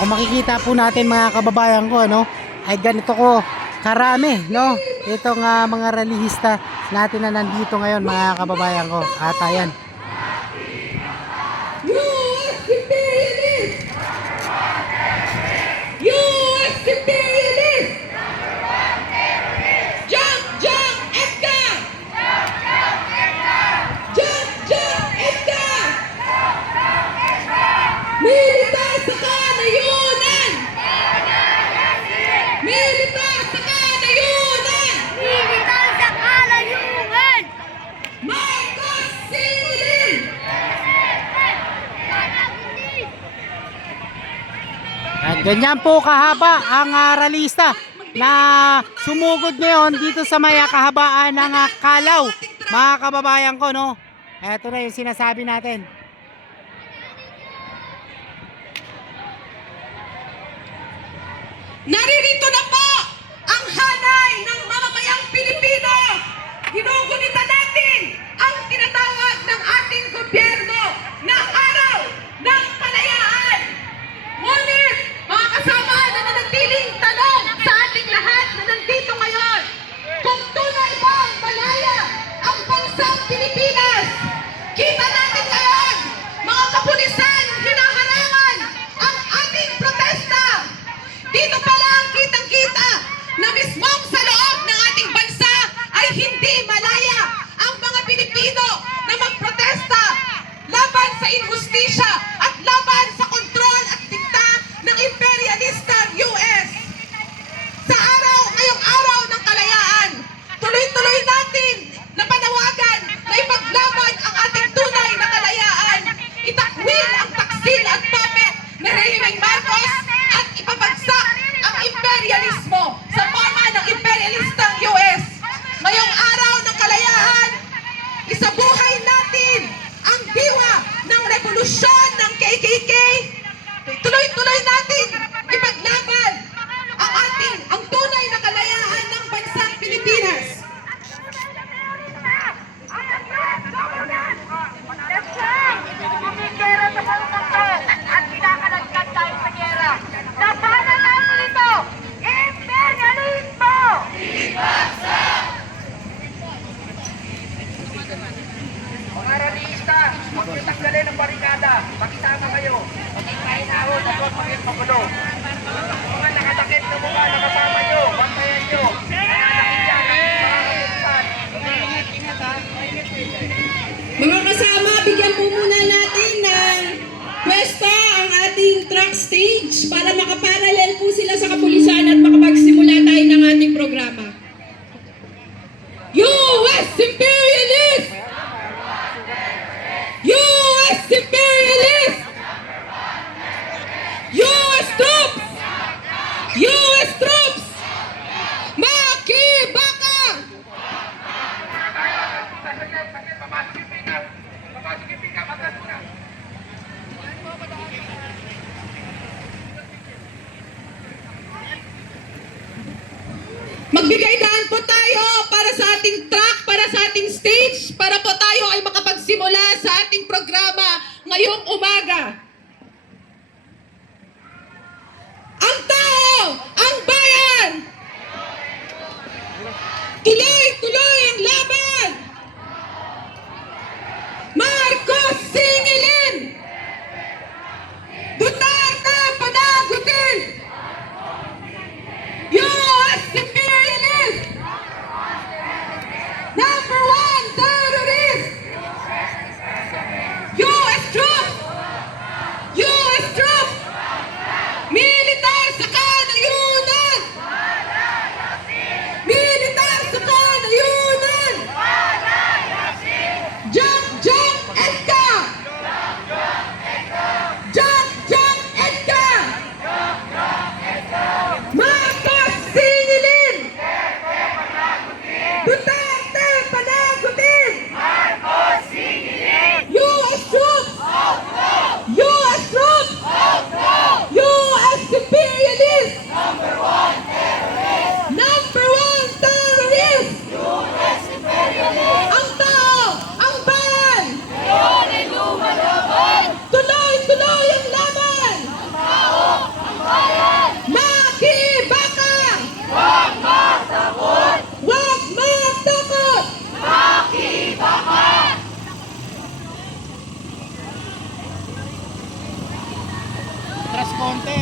kung makikita po natin mga kababayan ko, no, ay ganito ko karami, no, itong mga relihista natin na nandito ngayon mga kababayan ko. At ayan. US imperialist! US imperialist! Jump, jump, Edgar! Jump, jump, Edgar! Militar sa kanayunan! Militar sa kanayunan! Militar sa kalayuan! Marcos Singilin! At ganyan po kahaba ang ralista na sumugod ngayon dito sa may kahabaan ng Kalaw, mga kababayan ko, no. Ito na yung sinasabi natin. Naririto na po ang hanay ng mamamayang Pilipino. Ginugunita natin ang tinatawag ng ating gobyerno na araw ng kalayaan. Ngunit, mga kasama na nanatiling tanong sa ating lahat na nandito ngayon, kung tunay bang malaya ang bansang Pilipinas, kita natin ngayon, mga kapulisan, hinaharangan ang ating protesta. Dito pa lang kitang-kita na mismong sa loob ng ating bansa ay hindi malaya ang mga Pilipino na magprotesta laban sa injustisya at laban sa kontrol at dikta ng imperialistang US. Sa ngayong araw ng kalayaan, tuloy-tuloy natin na panawagan na ipaglaban ang ating tunay na kalayaan, itakwil ang taksil at puppet na Rehimeng Marcos at ipabagsak ang imperialismo sa pama ng imperialistang US. Ngayong araw ng kalayaan, isabuhay natin ang diwa ng revolusyon ng KKK. Tuloy-tuloy natin ipaglaban ang tunay na kalayaan ng bansang Pilipinas. Gera sa buong mundo at kinakalagkan tayo sa gera. Labanan natin ito! Imperialismo! Mga ralista, huwag niyo tanggalin ang barikada. Pakisama kayo. Maging kainahon at huwag maging magulo. Mga nakatakip na mukha na kasama nyo, bantayan nyo. Mga nakiyak, mga kapulisan. Ingat ha. Mga kasama, bigyan po muna natin ng pwesto ang ating track stage para makaparallel po sila sa kapulisan at makapagsimula tayo ng ating programa. US Imperialist! US Imperialist! US Troops! US Troops! Makibaka! Magbigay daan po tayo para sa ating track, para sa ating stage, para po tayo ay makapagsimula sa ating programa ngayong umaga. Ang tao, ang bayan! Tuloy-tuloy ang laban! Marcos Singilin! Duterte panagutin! US imperialist! Number one terrorist! US troops! US troops! Militar sa kanayunan! Militar sa kanayunan! konti.